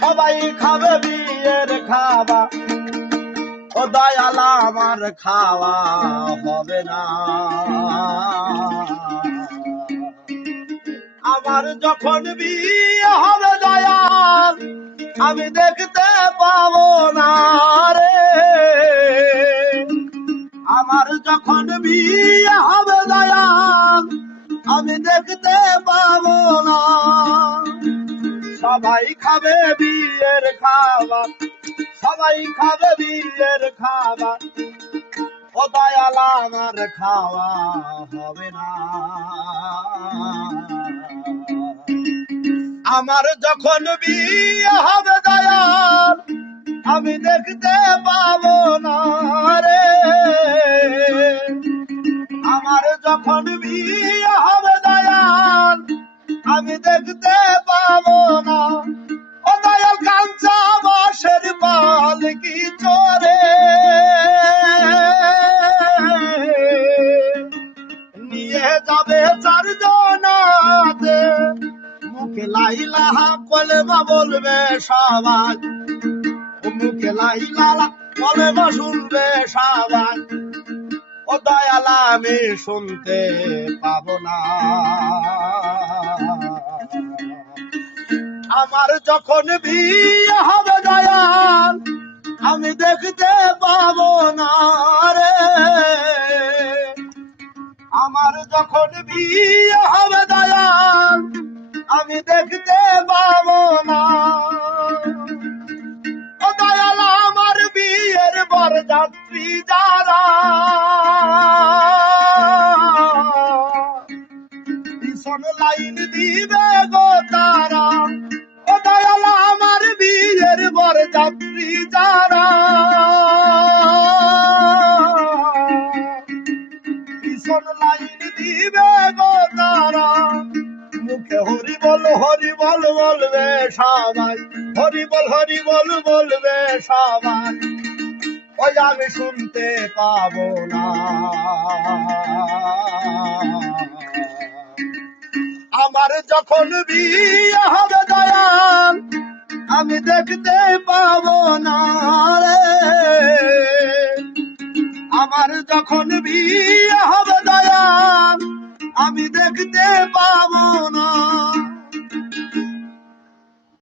সবাই খাবে বিয়ের খাওয়া, ও দয়াল আমার খাওয়া হবে না। আমার যখন বিয়ে হবে দয়াল, আমি দেখতে পাবো না রে। আমার যখন বিয়ে হবে দয়াল, আমি দেখতে পাবো না। সবাই খাবে বিয়ের খাওয়া, সবাই খাবে বিয়ের খাওয়া, ও দয়াল আমার খাওয়া হবে না। আমার যখন বিয়ে হবে দয়াল, আমি দেখতে পাবো না রে। আমার যখন বিয়ে হবে দয়াল, আমি দেখতে পাবো না। ও দয়াল কাঞ্চা বাঁশের পালকি চড়ে নিয়ে যাবে চারজনাতে, মুখে লা ইলাহা কলেমা বলবে সবাই, মুখে লা ইলাহা কলেমা শুনবে সবাই, ও দয়াল আমি শুনতে পাবো না। আমার যখন বিয়ে হবে দয়াল, আমি দেখতে পাবো না রে। আমার যখন বিয়ে হবে দয়াল, আমি দেখতে পাবো না। ও দয়াল আমার বিয়ের বরযাত্রী যারা, পিছন লাইন দিবে গো তারা, ও দয়াল আমার বিয়ের বরযাত্রী যারা, পিছন লাইন দিবে গো তারা। মুখে হরি বল বলবে সবাই, হরি বল বলবে সবাই, ওই আমি শুনতে পাবো না। আমার যখন বিয়ে হবে দয়াল, আমি দেখতে পাবো না রে। আমার যখন বিয়ে হবে দয়াল, আমি দেখতে পাবো না।